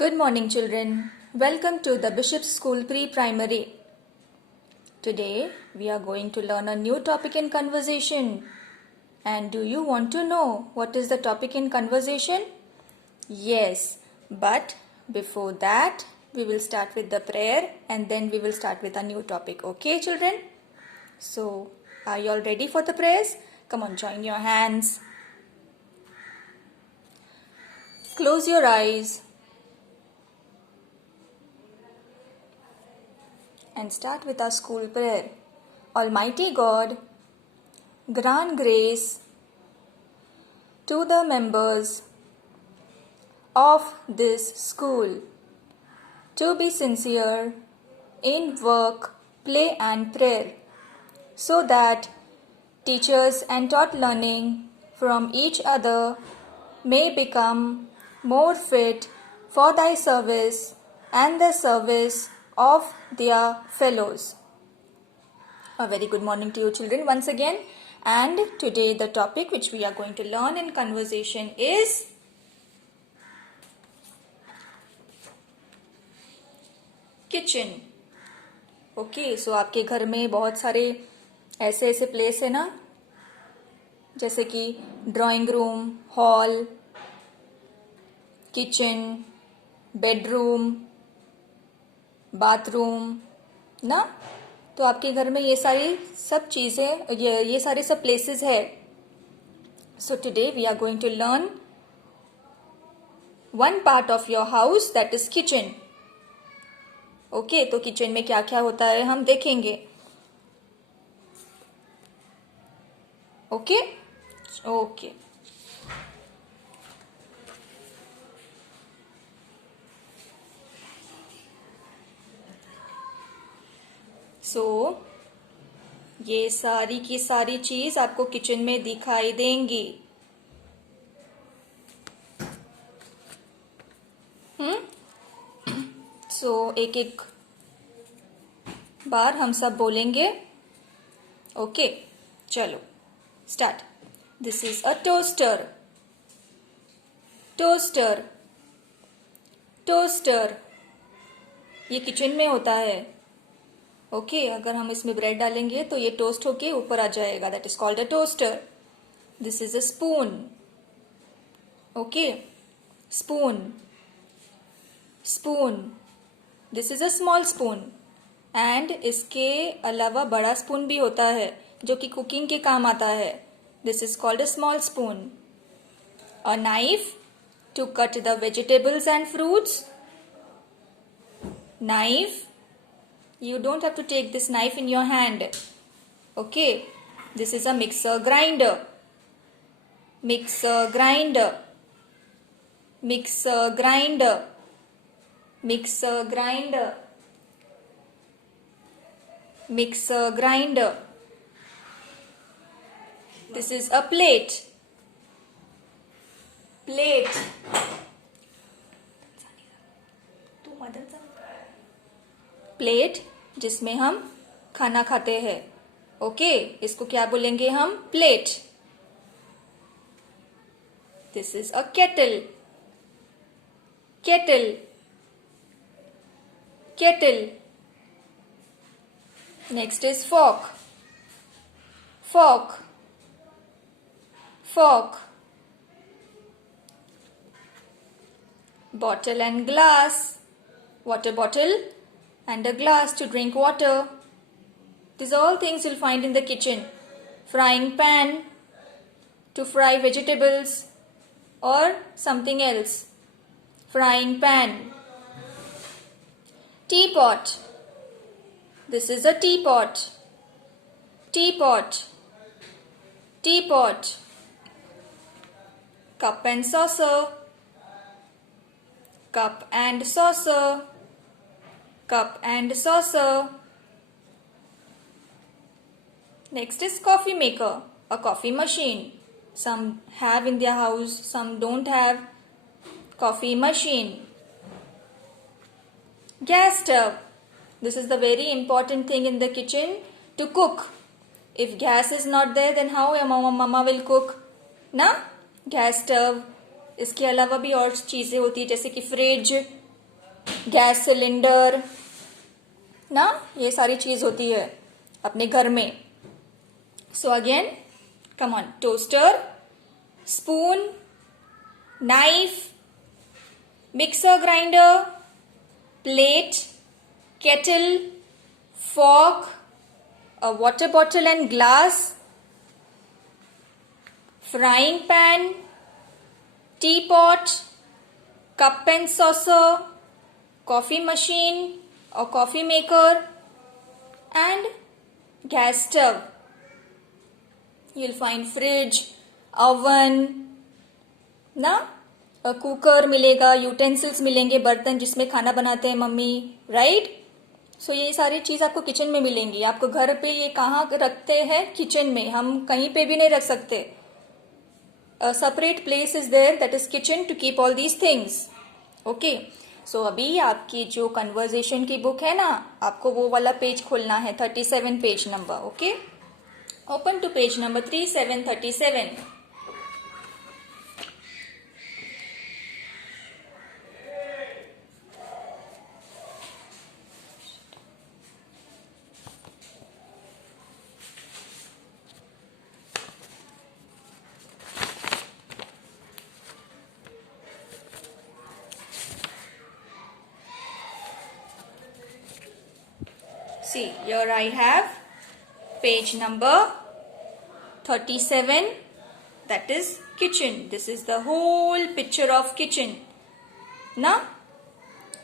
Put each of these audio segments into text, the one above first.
Good morning, children. Welcome to the Bishop's School Pre-Primary. Today, we are going to learn a new topic in conversation. And do you want to know what is the topic in conversation? Yes, but before that, we will start with the prayer and then we will start with a new topic. Okay, children? So, are you all ready for the prayers? Come on, join your hands. Close your eyes. And start with our school prayer. Almighty God, grant grace to the members of this school to be sincere in work, play and prayer, so that teachers and taught learning from each other may become more fit for thy service and the service of their fellows. A very good morning to you children once again, and today the topic which we are going to learn in conversation is kitchen. Okay, so आपके घर में बहुत सारे ऐसे place है ना, जैसे कि drawing room, hall, kitchen, bedroom, bathroom ना. तो आपके घर में ये सारी सब चीजें, ये सारे सब प्लेसेस है. So today we are going to learn one part of your house, that is kitchen. Okay, तो किचन में क्या क्या होता है हम देखेंगे. Okay okay. सो ये सारी की सारी चीज आपको किचन में दिखाई देंगी. सो एक एक बार हम सब बोलेंगे. ओके, चलो start. This is a toaster. Toaster toaster ये किचन में होता है. ओके, अगर हम इसमें ब्रेड डालेंगे तो ये टोस्ट होके ऊपर आ जाएगा. That is called a toaster. This is a spoon. Okay, spoon spoon. This is a small spoon. And इसके अलावा बड़ा स्पून भी होता है जो कि कुकिंग के काम आता है. This is called a small spoon. A knife to cut the vegetables and fruits. Knife. You don't have to take this knife in your hand. Okay, this is a mixer grinder. Mixer grinder. Mixer grinder. Mixer grinder. Mixer grinder. This is a plate. Plate. Plate जिसमें हम खाना खाते हैं. Okay, इसको क्या बोलेंगे हम? Plate. This is a kettle. Kettle kettle. Next is fork. Fork fork. Bottle and glass. Water bottle and a glass to drink water. These are all things you'll find in the kitchen. Frying pan to fry vegetables or something else. Frying pan. Teapot. This is a teapot. Teapot. Teapot. Cup and saucer. Cup and saucer. Cup and saucer. Next is coffee maker, a coffee machine. Some have in their house, some don't have. Coffee machine. Gas stove. This is the very important thing in the kitchen to cook. If gas is not there, then how your mama will cook? Na? Gas stove. इसके अलावा भी और चीजें होती है जैसे कि fridge, gas cylinder ना, ये सारी चीज होती है अपने घर में. So again, come on. Toaster, spoon, knife, mixer grinder, plate, kettle, fork, a water bottle and glass, frying pan, teapot, cup and saucer, coffee machine or coffee maker, and gas stove. You'll find fridge, oven, ना, cooker मिलेगा, utensils मिलेंगे, बर्तन जिसमें खाना बनाते हैं mummy, right. सो ये सारी चीज आपको किचन में मिलेंगी. आपको घर पे ये कहाँ रखते हैं? किचन में. हम कहीं पे भी नहीं रख सकते. Separate place is there, that is kitchen, to keep all these things. Okay. So अभी आपकी जो कन्वर्जेशन की बुक है ना, आपको वो वाला पेज खोलना है, 37 page number. Okay, open to page number 3737. See, here I have page number 37, that is kitchen. This is the whole picture of kitchen. Now,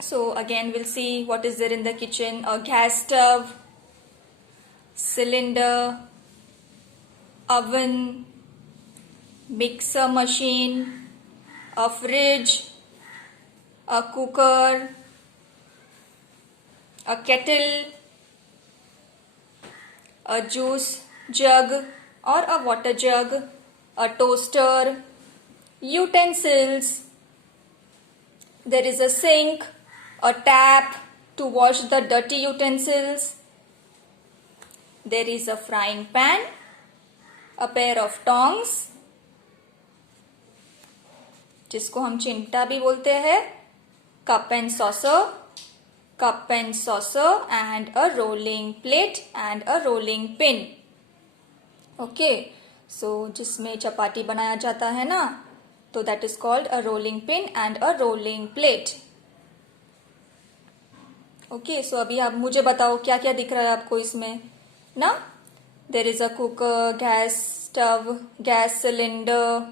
so again we'll see what is there in the kitchen. A gas stove, cylinder, oven, mixer machine, a fridge, a cooker, a kettle, a juice jug or a water jug, a toaster, utensils. There is a sink, a tap to wash the dirty utensils. There is a frying pan, a pair of tongs, जिसको हम चिमटा भी बोलते हैं, cup and saucer and a rolling plate and a rolling pin. Okay, so जिसमें चपाती बनाया जाता है ना, तो that is called a rolling pin and a rolling plate. Okay, so अभी आप मुझे बताओ क्या क्या दिख रहा है आपको इसमें ना. There is a cooker, gas stove, gas cylinder,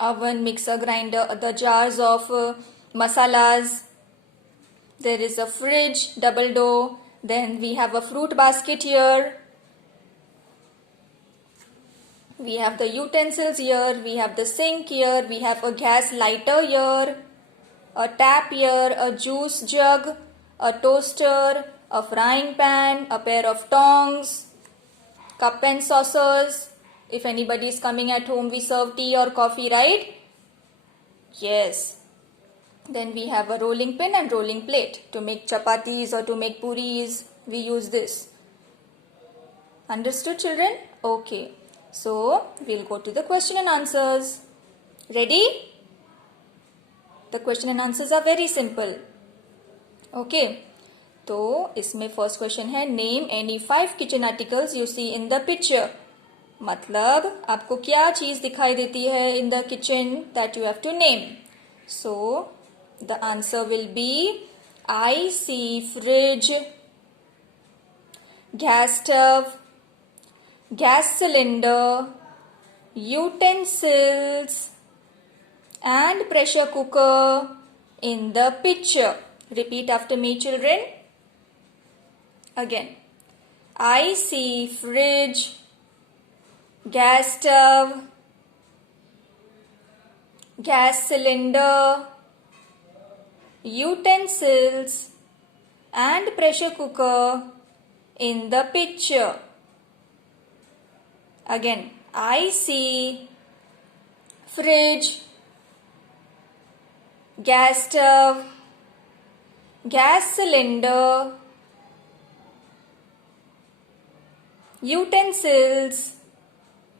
oven, mixer grinder, the jars of masalas. There is a fridge, double door. Then we have a fruit basket here. We have the utensils here. We have the sink here. We have a gas lighter here. A tap here. A juice jug. A toaster. A frying pan. A pair of tongs. Cup and saucers. If anybody is coming at home, we serve tea or coffee, right? Yes. Then we have a rolling pin and rolling plate. To make chapatis or to make puris, we use this. Understood, children? Okay. So, we'll go to the question and answers. Ready? The question and answers are very simple. Okay. तो इसमें first question है, name any 5 kitchen articles you see in the picture. मतलब आपको क्या चीज दिखाई देती है in the kitchen that you have to name. So the answer will be I see fridge, gas stove, gas cylinder, utensils and pressure cooker in the picture. Repeat after me, children. Again. I see fridge, gas stove, gas cylinder, utensils and pressure cooker in the picture. Again, I see fridge, gas stove, gas cylinder, utensils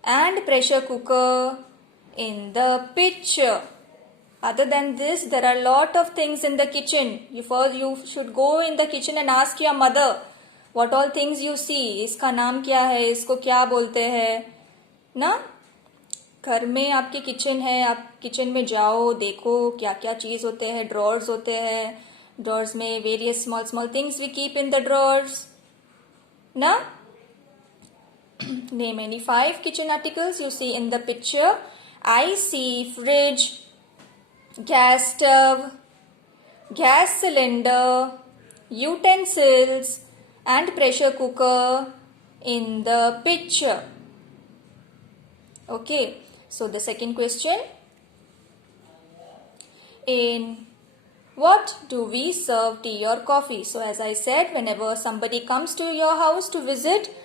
and pressure cooker in the picture. Other than this, there are a lot of things in the kitchen. You should go in the kitchen and ask your mother what all things you see. इसका नाम क्या है, इसको क्या बोलते हैं ना. घर में आपके किचन है, आप किचन में जाओ, देखो क्या क्या चीज होते हैं. ड्रॉर्स होते हैं, ड्रॉर्स में various small small things we keep in the drawers ना. Name any 5 kitchen articles you see in the picture. I see fridge, gas stove, gas cylinder, utensils and pressure cooker in the picture. Okay, so the second question. In what do we serve tea or coffee? So as I said, whenever somebody comes to your house to visit,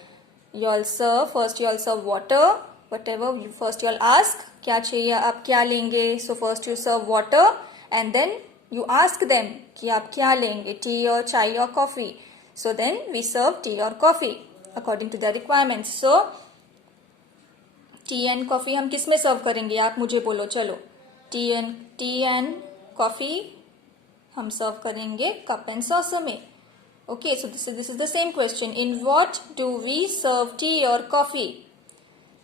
you'll serve water. Whatever first you'll ask, क्या चाहिए, आप क्या लेंगे. So first you serve water and then you ask them कि आप क्या लेंगे, tea or chai or coffee. So then we serve tea or coffee according to their requirements. So tea and coffee हम किस में सर्व करेंगे, आप मुझे बोलो. चलो, टी एंड कॉफी हम सर्व करेंगे कप एंड सॉसर में. Okay, so this is the same question. In what do we serve tea or coffee?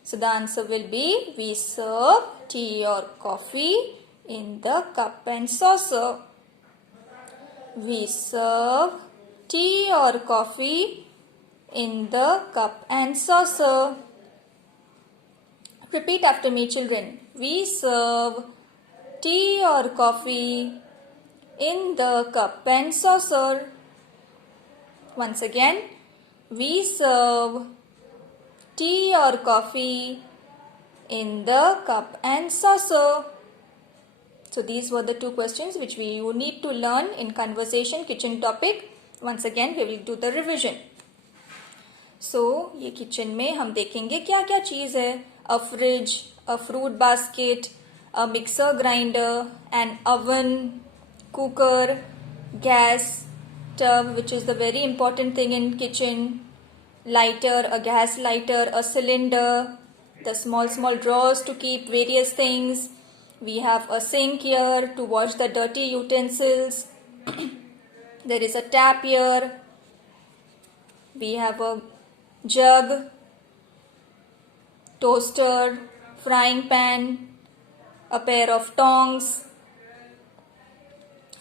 So the answer will be we serve tea or coffee in the cup and saucer. We serve tea or coffee in the cup and saucer. Repeat after me, children. We serve tea or coffee in the cup and saucer. Once again, we serve tea or coffee in the cup and saucer. So these were the 2 questions which you need to learn in conversation kitchen topic. Once again, we will do the revision. So ये kitchen में हम देखेंगे क्या क्या चीज़ है. A fridge, a fruit basket, a mixer grinder, an oven, cooker, gas stove, which is the very important thing in kitchen, lighter, a gas lighter, a cylinder, the small drawers to keep various things. We have a sink here to wash the dirty utensils. There is a tap here. We have a jug, toaster, frying pan, a pair of tongs.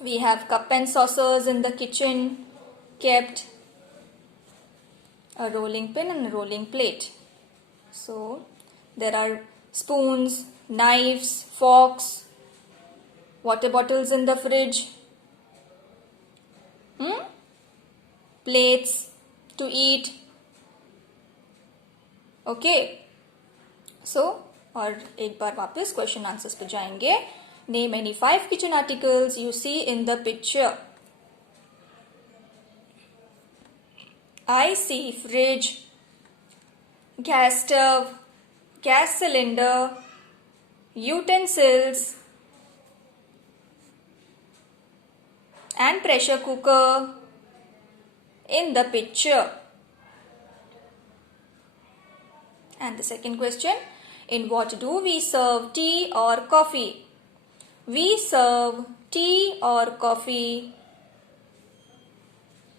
We have cup and saucers in the kitchen kept, a rolling pin and a rolling plate. So there are spoons, knives, forks, water bottles in the fridge, plates to eat. Okay, so और एक बार वापस question answers पे जाएंगे. Name any 5 kitchen articles you see in the picture. I see fridge, gas stove, gas cylinder, utensils and pressure cooker in the picture. And the second question, in what do we serve tea or coffee? We serve tea or coffee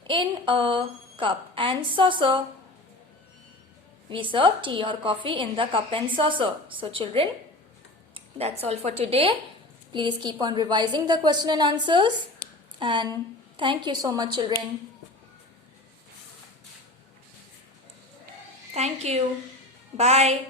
in a cup and saucer. We serve tea or coffee in the cup and saucer. So children, that's all for today. Please keep on revising the question and answers. And thank you so much, children. Thank you. Bye.